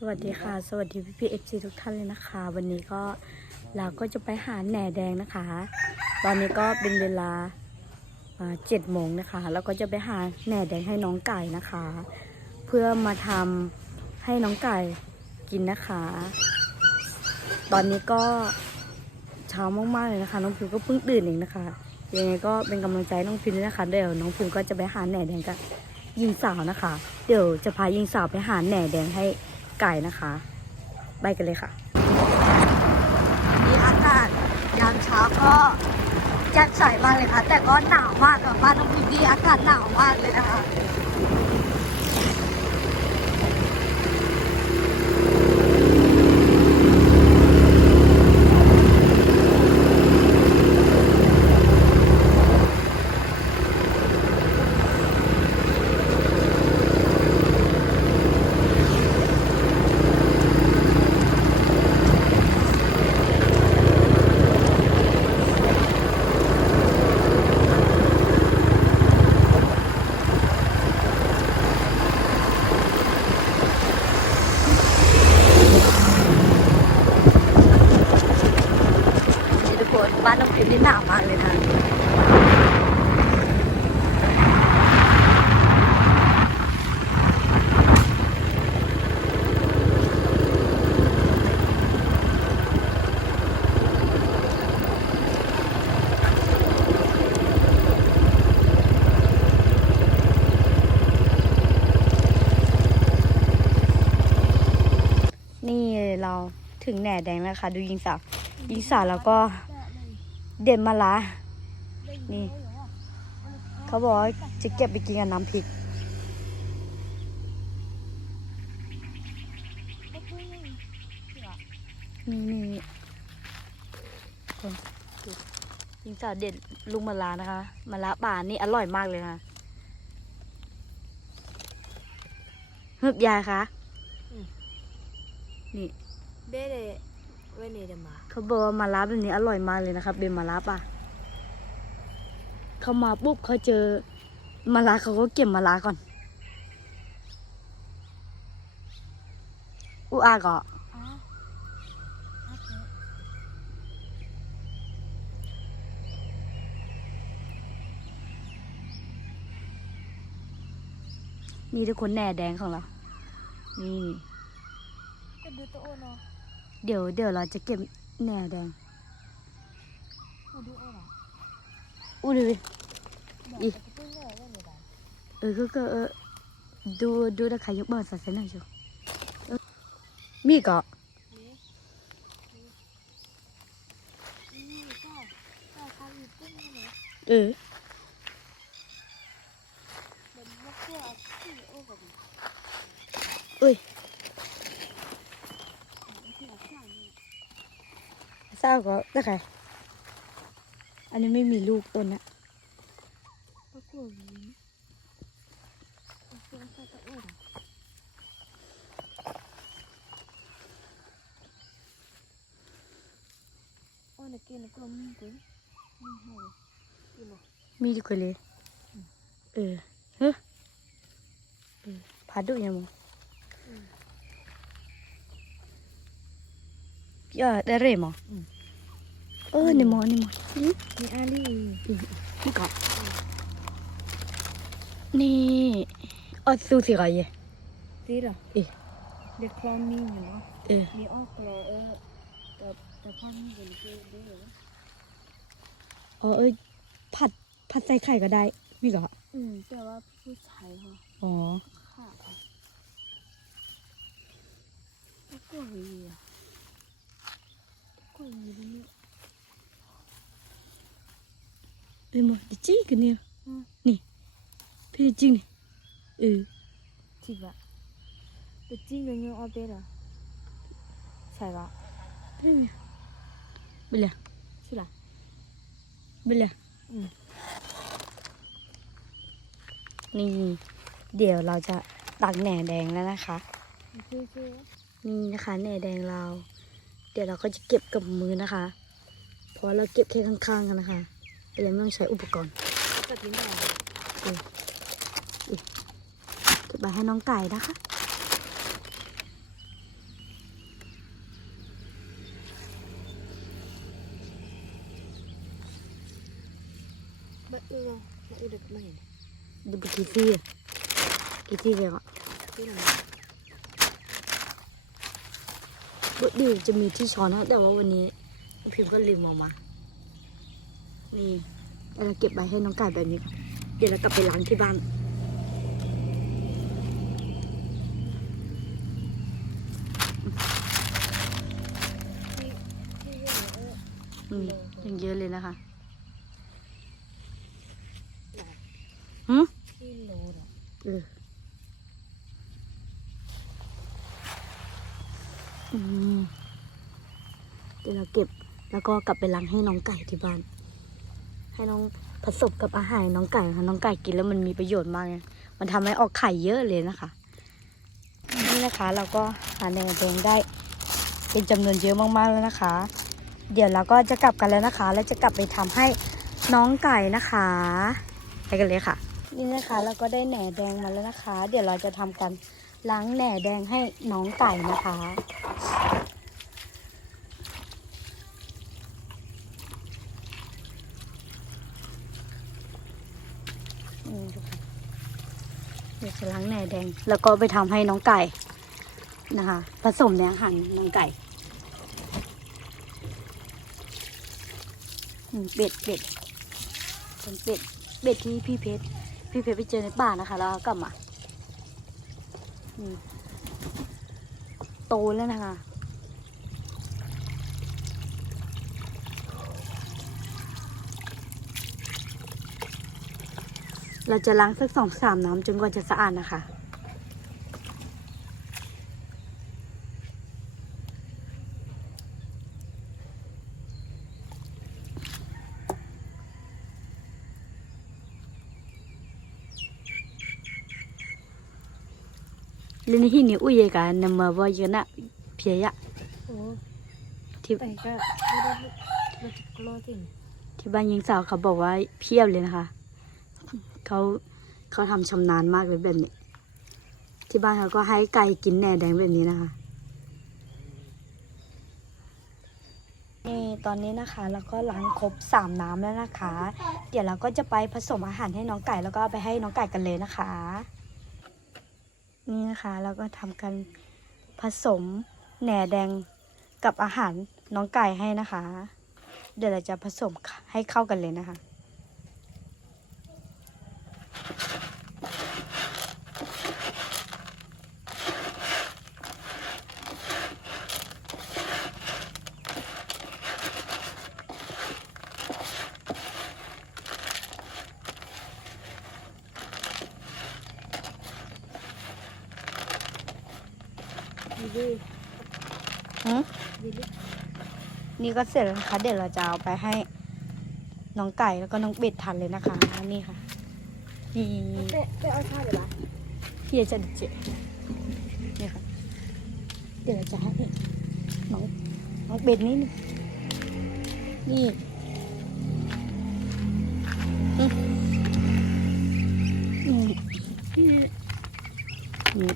สวัสดีค่ะ สวัสดีพี่พีเอฟซีทุกท่านเลยนะคะ วันนี้ก็เราก็จะไปหาแหน่แดงนะคะ ตอนนี้ก็เป็นเวลาเจ็ดโมงนะคะแล้วก็จะไปหาแหน่แดงให้น้องไก่นะคะ เพื่อมาทำให้น้องไก่กินนะคะ ตอนนี้ก็เช้ามากๆเลยนะคะ น้องพิมก็เพิ่งตื่นเองนะคะยังไงก็เป็นกำลังใจน้องพิมนะคะเดี๋ยวน้องพิมก็จะไปหาแหน่แดงกับยิงสาวนะคะ เดี๋ยวจะพายิงสาวไปหาแหน่แดงให้ ไก่นะคะ ไปกันเลยค่ะมีอากาศยามเช้าก็แจ่มใสมากเลยค่ะ แต่ก็หนาวมากกับบ้านน้องพิมดีอากาศหนาวมากเลยนะคะ บ้านน้องพิมนี่หนาวมากเลยนะนี่เราถึงแหน่แดงแล้วค่ะ ดูยิงสาวยิงสาวแล้วก็ เด่นมาละนี่ เขาบอกว่าจะเก็บไปกินกับน้ำพริก นี่นี่นี่คนดูยิงสาวเด็ดลุงมะลานะคะมะลาป่านี่อร่อยมากเลยค่ะฮึบยายคะนี่ Bere wene de ma. เขาบอกว่ามาลาแบบนี้อร่อยมากเลยนะครับ เป็นมาลาป่ะเขามาปุ๊บเขาเจอมาลาเขาก็เก็บมาลาก่อนอุอาก็ Ah. Okay. นี่ทุกคนแหน่แดงของเรา นี่ Ke du to ono. เดี๋ยวเดี๋ยวเราจะเก็บแหน่แดง Ke du ono. อู้ดูดิ Da Ih. ke tu ne wene da. เออก็ก็เออดูดูตะไคร้ยกเบอร์สักหน่อยชูเออมีก็ Ni. Ni ka. Ka ka wi pun ne. เออ Dan mo ko a si o ga di. เอ้ย เศร้าก็ได้คะอันนี้ไม่มีลูกต้นนะมีดีกว่าเลยเออเฮ้ยพาดูยังมั้ง ย่าได้เร่มั้งอืมเออนี่มั้งนี่มั้งนี่ Ni ali. นี่ก็นี่อ๋อสูสีกันยัง Tira. Eh. Det klar min nu. เออ Ni aklar ö. Det det kan väl inte det. อ๋อเอ้ยผัดผัดใส่ไข่ก็ได้มีก็ Mm, det var på sig ha. อ๋อ Ha. Det går vi. Det går vi nu. เอ้ยมอดิจีกันเนี่ยนี่เพี่จริงนี่เออจีบะดิจีเงี้ยเอาไปละใช่ปะเไม่เนี่ยไม่เลยใช่ละไม่เลยนี่ เดี๋ยวเราจะตักแหน่แดงแล้วนะคะ นี่นะคะแหน่แดงเรา เดี๋ยวเราก็จะเก็บกับมือนะคะ เพราะเราเก็บแค่ข้างๆกันนะคะเราไม่ต้องใช้อุปกรณ์ตัทิ้งไปเก็บไปให้น้องไก่นะคะบะอือมาอือเด็กไม่เห็นดูบะกีซี่กีซี่เลยอะ Itu lah บดดีจะมีที่ช้อนนะแต่ว่าวันนี้น้องพิมพ์ก็ลืมเอามา นี่แล้วเราเก็บไว้ให้น้องไก่แบบนี้ค่ะเดี๋ยวเรากลับไปล้างที่บ้านอืมยังเยอะเลยนะคะหืม Kilo dah เอออืม เดี๋ยวเราเก็บแล้วก็กลับไปล้างให้น้องไก่ที่บ้าน ให้น้องผสมกับอาหารน้องไก่ค่ะน้องไก่กินแล้วมันมีประโยชน์มากไงมันทำให้ออกไข่เยอะเลยนะคะ นี่นะคะเราก็หาแนวแดงได้ เป็นจำนวนเยอะมากๆแล้วนะคะ เดี๋ยวเราก็จะกลับกันแล้วนะคะ แล้วจะกลับไปทำให้น้องไก่นะคะ ไปกันเลยค่ะ นี่นะคะเราก็ได้แหน่แดงมาแล้วนะคะ เดี๋ยวเราจะทำกันล้างแหน่แดงให้น้องไก่นะคะ นี่ทุกคนเดี๋ยวจะล้างแหน่แดง แล้วก็ไปทำให้น้องไก่นะคะ ผสมในอาหารน้องไก่เป็ดเป็ดเป็นเป็ดเป็ดที่พี่เพชรพี่เพชรไปเจอในป่านะคะ แล้วกลับมาโตแล้วนะคะ เราจะล้างสักสองสามน้ำจนกว่าจะสะอาดนะคะเลนหินี่อุ้ยกันนำมาว่าเยอะนะเพียยะ Oh ที่ Baik kak Ada Baca clothing ที่บ้านยิงสาวเขาบอกว่าเพียบเลยนะคะ เขาเขาทำชำนาญมากเลยแบบนี้ ที่บ้านเขาก็ให้ไก่กินแหน่แดงแบบนี้นะคะนี่ตอนนี้นะคะเราก็ล้างครบสามน้ำแล้วนะคะ เดี๋ยวเราก็จะไปผสมอาหารให้น้องไก่แล้วก็ไปให้น้องไก่กันเลยนะคะ นี่นะคะเราก็ทำกันผสมแหน่แดงกับอาหารน้องไก่ให้นะคะ เดี๋ยวเราจะผสมให้เข้ากันเลยนะคะ หืมนี่ก็เสร็จแล้วนะคะเดี๋ยวเราจะเอาไปให้น้องไก่แล้วก็น้องเป็ดทานเลยนะคะนี่ค่ะนี่ Tek Tek asal dah พี่จะเจนี่ค่ะเดี๋ยวเราจะให้น้องน้องเป็ดนี่นี่นี่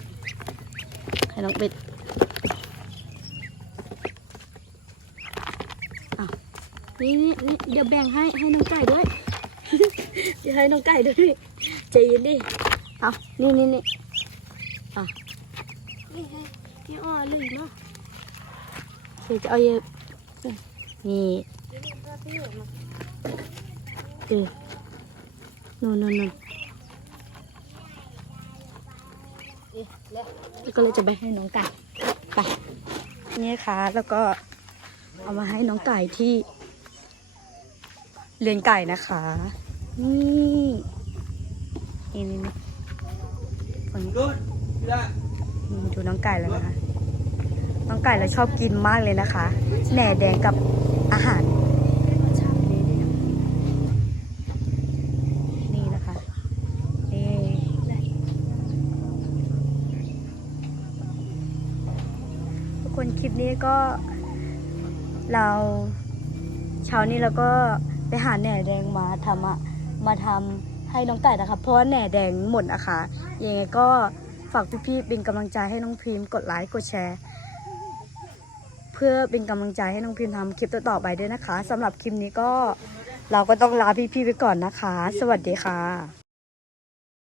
ให้น้องเป็ดอะนี่นี่นี่ เดี๋ยวแบ่งให้ให้น้องไก่ด้วยจะให้น้องไก่ด้วยใจเย็นดิเอานี่นี่นี่ Ni hai Ni oh lui noh เดี๋ยวจะเอาเยอะนี่เออนู่นนู่นนู่น Eh lah แล้วก็เลยจะไปให้น้องไก่ไปนี่ค่ะแล้วก็เอามาให้น้องไก่ที่ เลี้ยงไก่นะคะ นี่นี่นี่นี่ฝั่งนี้ดูน้องไก่แล้วนะคะ น้องไก่เราชอบกินมากเลยนะคะ แหน่แดงกับอาหารนี่นะคะนี่ทุกคนคลิปนี้ก็เราเช้านี้เราก็ ไปหาแหน่แดงมาทำอะมาทำให้น้องไก่นะคะเพราะว่าแหน่แดงหมดนะคะยังไงก็ฝากพี่ๆเป็นกำลังใจให้น้องพิมพ์กดไลค์กดแชร์ เพื่อเป็นกำลังใจให้น้องพิมพ์ทำคลิปต่อๆไปด้วยนะคะสำหรับคลิปนี้ก็เราก็ต้องลาพี่ๆไปก่อนนะคะ สวัสดีค่ะ